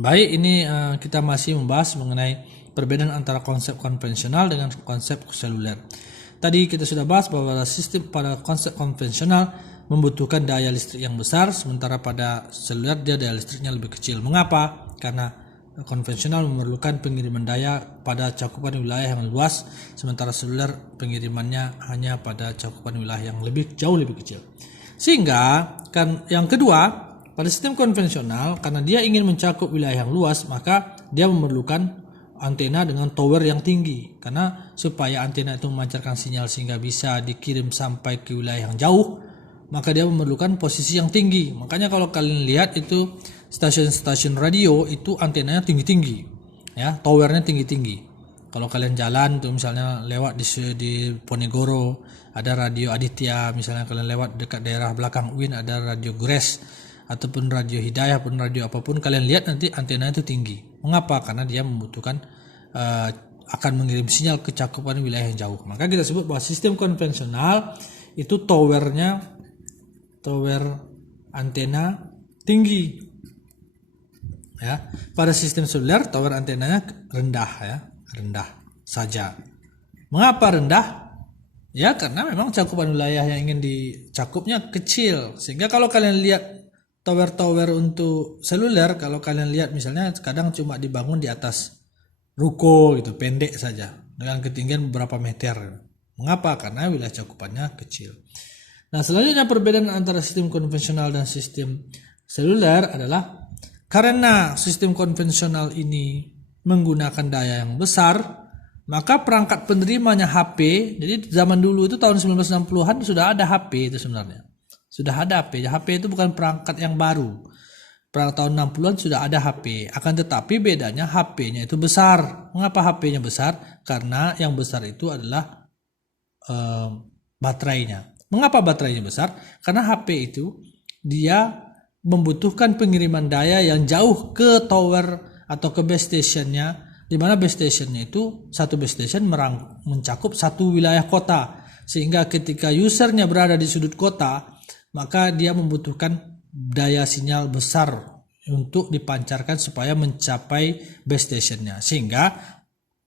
Baik, ini kita masih membahas mengenai perbedaan antara konsep konvensional dengan konsep seluler. Tadi kita sudah bahas bahwa pada konsep konvensional membutuhkan daya listrik yang besar, sementara pada seluler dia daya listriknya lebih kecil. Mengapa? Karena konvensional memerlukan pengiriman daya pada cakupan wilayah yang luas, sementara seluler pengirimannya hanya pada cakupan wilayah yang jauh lebih kecil. Sehingga kan yang kedua, pada sistem konvensional, karena dia ingin mencakup wilayah yang luas, maka dia memerlukan antena dengan tower yang tinggi. Karena supaya antena itu memancarkan sinyal sehingga bisa dikirim sampai ke wilayah yang jauh, maka dia memerlukan posisi yang tinggi. Makanya kalau kalian lihat itu stasiun-stasiun radio itu antenanya tinggi-tinggi, ya, towernya tinggi-tinggi. Kalau kalian jalan tuh misalnya lewat di Ponegoro ada radio Aditya, misalnya kalian lewat dekat daerah belakang UIN ada radio Gures, ataupun radio Hidayah pun radio apapun, kalian lihat nanti antena itu tinggi. Mengapa? Karena dia membutuhkan akan mengirim sinyal ke cakupan wilayah yang jauh. Maka kita sebut bahwa sistem konvensional itu tower antena tinggi, ya. Pada sistem seluler tower antenanya rendah, ya, rendah saja. Mengapa rendah? Ya karena memang cakupan wilayah yang ingin dicakupnya kecil, sehingga kalau kalian lihat tower-tower untuk seluler, kalau kalian lihat misalnya kadang cuma dibangun di atas ruko gitu, pendek saja dengan ketinggian beberapa meter. Mengapa? Karena wilayah cakupannya kecil. Nah, selanjutnya perbedaan antara sistem konvensional dan sistem seluler adalah karena sistem konvensional ini menggunakan daya yang besar, maka perangkat penerimanya HP. Jadi zaman dulu itu tahun 1960-an sudah ada HP itu sebenarnya. Sudah ada HP. HP itu bukan perangkat yang baru. Pada tahun 60-an sudah ada HP. Akan tetapi bedanya HP-nya itu besar. Mengapa HP-nya besar? Karena yang besar itu adalah baterainya. Mengapa baterainya besar? Karena HP itu dia membutuhkan pengiriman daya yang jauh ke tower atau ke base stationnya, di mana base stationnya itu satu base station mencakup satu wilayah kota, sehingga ketika usernya berada di sudut kota, maka dia membutuhkan daya sinyal besar untuk dipancarkan supaya mencapai base stationnya, sehingga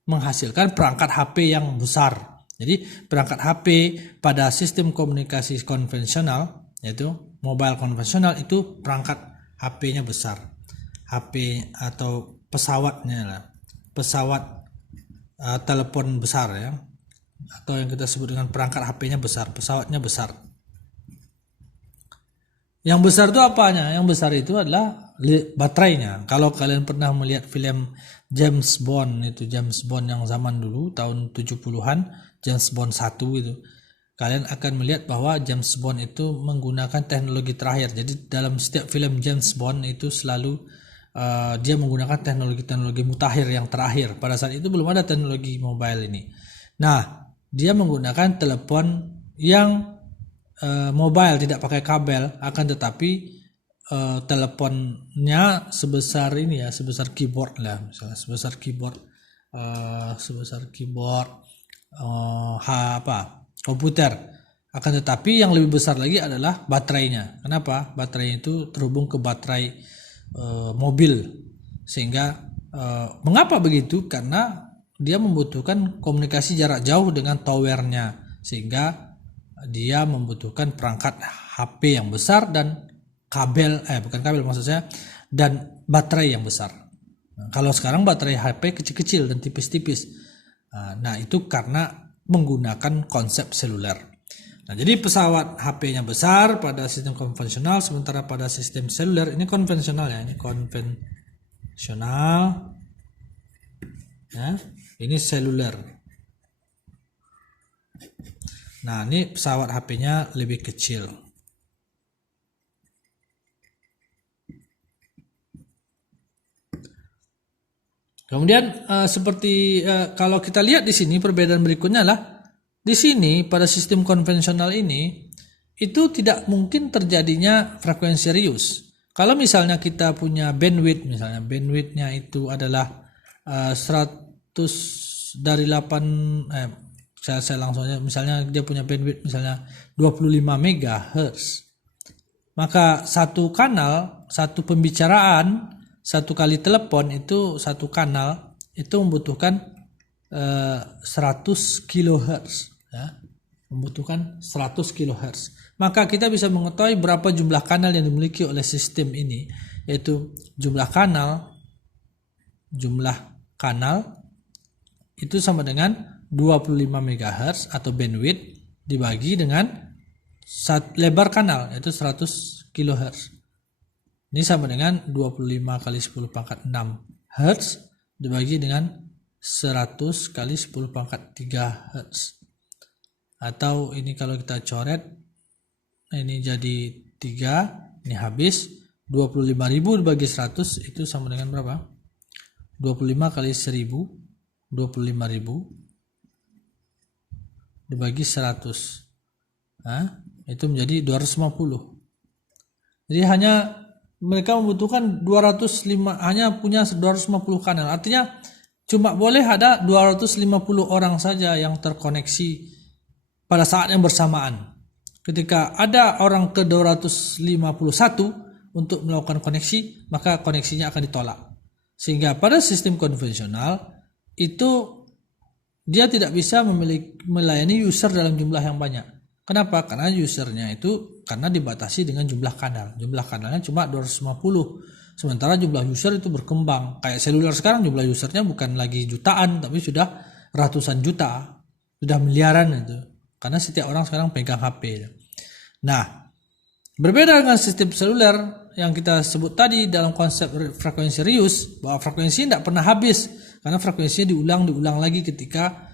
menghasilkan perangkat HP yang besar. Jadi perangkat HP pada sistem komunikasi konvensional, yaitu mobile konvensional, itu perangkat HP-nya besar. HP atau pesawatnya lah, pesawat telepon besar, ya, atau yang kita sebut dengan perangkat HP-nya besar, pesawatnya besar. Yang besar itu apanya? Yang besar itu adalah baterainya. Kalau kalian pernah melihat film James Bond, itu James Bond yang zaman dulu tahun 70-an, James Bond 1 itu, kalian akan melihat bahwa James Bond itu menggunakan teknologi terakhir. Jadi dalam setiap film James Bond itu selalu dia menggunakan teknologi mutakhir yang terakhir. Pada saat itu belum ada teknologi mobile ini. Nah, dia menggunakan telepon yang mobile, tidak pakai kabel, akan tetapi teleponnya sebesar ini, ya, sebesar keyboard lah, misalnya sebesar keyboard komputer. Akan tetapi yang lebih besar lagi adalah baterainya. Kenapa? Baterainya itu terhubung ke baterai mobil, sehingga mengapa begitu? Karena dia membutuhkan komunikasi jarak jauh dengan towernya, sehingga dia membutuhkan perangkat HP yang besar dan dan baterai yang besar. Nah, kalau sekarang baterai HP kecil-kecil dan tipis-tipis. Nah, itu karena menggunakan konsep seluler. Nah, jadi pesawat HP-nya besar pada sistem konvensional, sementara pada sistem seluler ini konvensional, ya, ini konvensional, ya, ini seluler. Nah, ini pesawat HP-nya lebih kecil. Kemudian kalau kita lihat di sini perbedaan berikutnya adalah di sini pada sistem konvensional ini itu tidak mungkin terjadinya frekuensi serius. Kalau misalnya kita punya bandwidth, misalnya bandwidthnya itu adalah 100 dari 8 saya langsung aja, misalnya dia punya bandwidth misalnya 25 MHz, maka satu kanal, satu pembicaraan satu kali telepon itu satu kanal itu membutuhkan 100 kHz ya. Membutuhkan 100 kHz. Maka kita bisa mengetahui berapa jumlah kanal yang dimiliki oleh sistem ini, yaitu jumlah kanal itu sama dengan 25 MHz atau bandwidth dibagi dengan lebar kanal yaitu 100 kHz. Ini sama dengan 25 kali 10 pangkat 6 Hz dibagi dengan 100 kali 10 pangkat 3 Hz. Atau ini kalau kita coret, ini jadi 3, ini habis. 25.000 dibagi 100 itu sama dengan berapa? 25 kali 1000, 25.000 dibagi 100. Nah, itu menjadi 250. Jadi mereka membutuhkan hanya punya 250 kanal. Artinya cuma boleh ada 250 orang saja yang terkoneksi pada saat yang bersamaan. Ketika ada orang ke 251 untuk melakukan koneksi, maka koneksinya akan ditolak. Sehingga pada sistem konvensional itu dia tidak bisa melayani user dalam jumlah yang banyak. Kenapa? Karena usernya itu karena dibatasi dengan jumlah kanal. Jumlah kanalnya cuma 250. Sementara jumlah user itu berkembang. Kayak seluler sekarang jumlah usernya bukan lagi jutaan, tapi sudah ratusan juta. Sudah miliaran itu. Karena setiap orang sekarang pegang HP. Nah, berbeda dengan sistem seluler yang kita sebut tadi dalam konsep frekuensi reuse, bahwa frekuensi tidak pernah habis. Karena frekuensinya diulang lagi ketika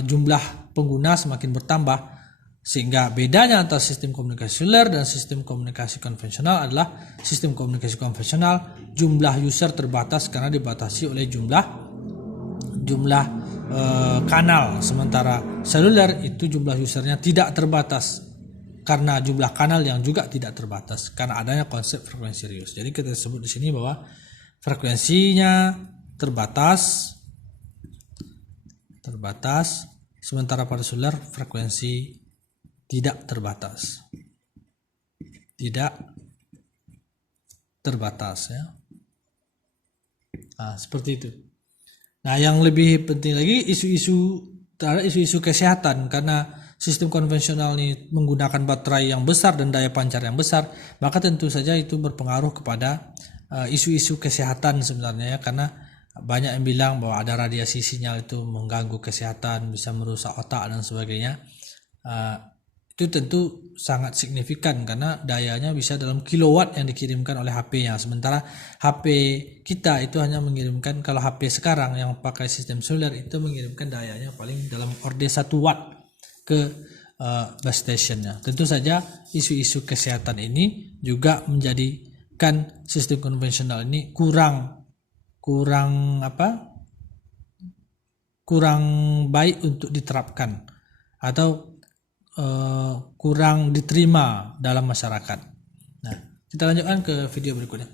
jumlah pengguna semakin bertambah. Sehingga bedanya antara sistem komunikasi seluler dan sistem komunikasi konvensional adalah sistem komunikasi konvensional jumlah user terbatas karena dibatasi oleh jumlah kanal, sementara seluler itu jumlah usernya tidak terbatas karena jumlah kanal yang juga tidak terbatas karena adanya konsep frekuensi reuse. Jadi kita sebut di sini bahwa frekuensinya terbatas, sementara pada seluler frekuensi tidak terbatas ya. Nah, seperti itu. Nah, yang lebih penting lagi isu-isu kesehatan, karena sistem konvensional ini menggunakan baterai yang besar dan daya pancar yang besar, maka tentu saja itu berpengaruh kepada isu-isu kesehatan sebenarnya ya, karena banyak yang bilang bahwa ada radiasi sinyal itu mengganggu kesehatan, bisa merusak otak dan sebagainya. Itu tentu sangat signifikan karena dayanya bisa dalam kilowatt yang dikirimkan oleh HP-nya. Sementara HP kita itu hanya mengirimkan, kalau HP sekarang yang pakai sistem seluler itu mengirimkan dayanya paling dalam orde 1 watt ke base stationnya. Tentu saja isu-isu kesehatan ini juga menjadikan sistem konvensional ini kurang baik untuk diterapkan atau kurang diterima dalam masyarakat. Nah, kita lanjutkan ke video berikutnya.